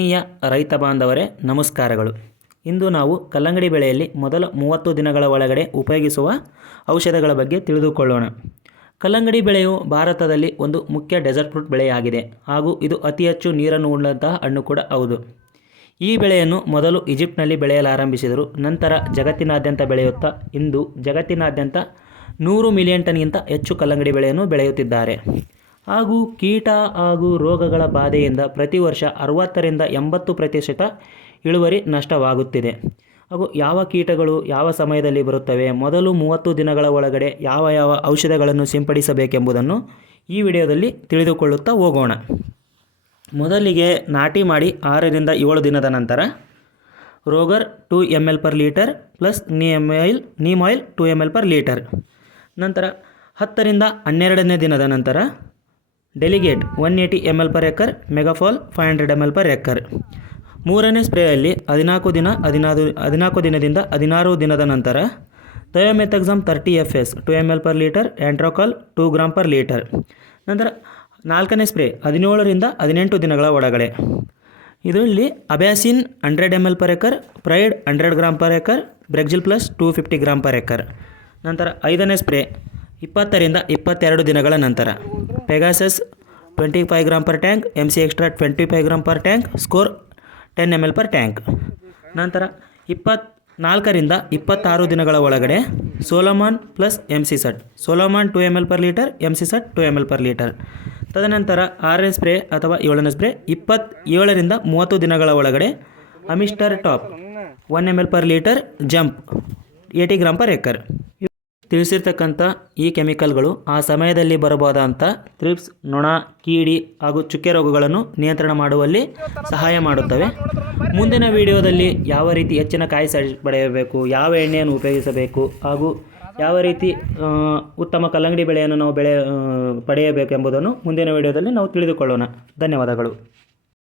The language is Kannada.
ಆತ್ಮೀಯ ರೈತ ಬಾಂಧವರೇ, ನಮಸ್ಕಾರಗಳು. ಇಂದು ನಾವು ಕಲ್ಲಂಗಡಿ ಬೆಳೆಯಲ್ಲಿ ಮೊದಲ ಮೂವತ್ತು ದಿನಗಳ ಒಳಗಡೆ ಉಪಯೋಗಿಸುವ ಔಷಧಗಳ ಬಗ್ಗೆ ತಿಳಿದುಕೊಳ್ಳೋಣ. ಕಲ್ಲಂಗಡಿ ಬೆಳೆಯು ಭಾರತದಲ್ಲಿ ಒಂದು ಮುಖ್ಯ ಡೆಸರ್ಟ್ ಫ್ರೂಟ್ ಬೆಳೆಯಾಗಿದೆ ಹಾಗೂ ಇದು ಅತಿ ಹೆಚ್ಚು ನೀರನ್ನು ಉಳ್ಳಂತಹ ಹಣ್ಣು ಕೂಡ ಹೌದು. ಈ ಬೆಳೆಯನ್ನು ಮೊದಲು ಈಜಿಪ್ಟ್ನಲ್ಲಿ ಬೆಳೆಯಲಾರಂಭಿಸಿದರು, ನಂತರ ಜಗತ್ತಿನಾದ್ಯಂತ ಬೆಳೆಯುತ್ತಾ ಇಂದು ಜಗತ್ತಿನಾದ್ಯಂತ ನೂರು ಮಿಲಿಯನ್ ಟನ್ಗಿಂತ ಹೆಚ್ಚು ಕಲ್ಲಂಗಡಿ ಬೆಳೆಯನ್ನು ಬೆಳೆಯುತ್ತಿದ್ದಾರೆ. ಹಾಗೂ ಕೀಟ ಹಾಗೂ ರೋಗಗಳ ಬಾಧೆಯಿಂದ ಪ್ರತಿ ವರ್ಷ ಅರವತ್ತರಿಂದ ಎಂಬತ್ತು ಪ್ರತಿಶತ ಇಳುವರಿ ನಷ್ಟವಾಗುತ್ತಿದೆ. ಹಾಗೂ ಯಾವ ಕೀಟಗಳು ಯಾವ ಸಮಯದಲ್ಲಿ ಬರುತ್ತವೆ, ಮೊದಲು ಮೂವತ್ತು ದಿನಗಳ ಒಳಗಡೆ ಯಾವ ಯಾವ ಔಷಧಗಳನ್ನು ಸಿಂಪಡಿಸಬೇಕೆಂಬುದನ್ನು ಈ ವಿಡಿಯೋದಲ್ಲಿ ತಿಳಿದುಕೊಳ್ಳುತ್ತಾ ಹೋಗೋಣ. ಮೊದಲಿಗೆ ನಾಟಿ ಮಾಡಿ ಆರರಿಂದ ಏಳು ದಿನದ ನಂತರ Rogor two M L per litre plus neem oil neem oil two M L per litre. ನಂತರ ಹತ್ತರಿಂದ ಹನ್ನೆರಡನೇ ದಿನದ ನಂತರ delegate one eighty M L per acre Megafol five hundred M L per acre ಮೂರನೇ ಸ್ಪ್ರೇಯಲ್ಲಿ ಹದಿನಾಲ್ಕು ದಿನ, ಹದಿನಾರು, ಹದಿನಾಲ್ಕು ದಿನದಿಂದ ಹದಿನಾರು ದಿನದ ನಂತರ thiamethoxam thirty F S two M L per litre Antracol two gram per litre ನಂತರ ನಾಲ್ಕನೇ ಸ್ಪ್ರೇ ಹದಿನೇಳರಿಂದ ಹದಿನೆಂಟು ದಿನಗಳ ಒಳಗಡೆ. ಇದರಲ್ಲಿ Abasin hundred M L per acre Pride hundred gram per acre Brexil plus two fifty gram per acre ನಂತರ ಐದನೇ ಸ್ಪ್ರೇ, ಇಪ್ಪತ್ತರಿಂದ ಇಪ್ಪತ್ತೆರಡು ದಿನಗಳ ನಂತರ. Pegasus twenty five gram per tank M C extra twenty five gram per tank Score ten M L per tank ನಂತರ ಇಪ್ಪತ್ನಾಲ್ಕರಿಂದ ಇಪ್ಪತ್ತಾರು ದಿನಗಳ ಒಳಗಡೆ ಸೋಲಮಾನ್ ಪ್ಲಸ್ ಎಂ ಸಿ ಸಟ್ Solomon two M L per litre M C ಸಟ್ two M L per litre ತದನಂತರ ಆರನೇ ಸ್ಪ್ರೇ ಅಥವಾ ಏಳನೇ ಸ್ಪ್ರೇ ಇಪ್ಪತ್ತೇಳರಿಂದ ಮೂವತ್ತು ದಿನಗಳ ಒಳಗಡೆ Amistar top one M L per litre jump eighty gram per acre ತಿಳಿಸಿರ್ತಕ್ಕಂಥ ಈ ಕೆಮಿಕಲ್ಗಳು ಆ ಸಮಯದಲ್ಲಿ ಬರಬಹುದಂಥ ಥ್ರಿಪ್ಸ್, ನೊಣ, ಕೀಡಿ ಹಾಗೂ ಚುಕ್ಕೆ ರೋಗಗಳನ್ನು ನಿಯಂತ್ರಣ ಮಾಡುವಲ್ಲಿ ಸಹಾಯ ಮಾಡುತ್ತವೆ. ಮುಂದಿನ ವಿಡಿಯೋದಲ್ಲಿ ಯಾವ ರೀತಿ ಹೆಚ್ಚಿನ ಕಾಯಿ ಪಡೆಯಬೇಕು, ಯಾವ ಎಣ್ಣೆಯನ್ನು ಉಪಯೋಗಿಸಬೇಕು ಹಾಗೂ ಯಾವ ರೀತಿ ಉತ್ತಮ ಕಲ್ಲಂಗಡಿ ಬೆಳೆಯನ್ನು ನಾವು ಬೆಳೆ ಪಡೆಯಬೇಕೆಂಬುದನ್ನು ಮುಂದಿನ ವಿಡಿಯೋದಲ್ಲಿ ನಾವು ತಿಳಿದುಕೊಳ್ಳೋಣ. ಧನ್ಯವಾದಗಳು.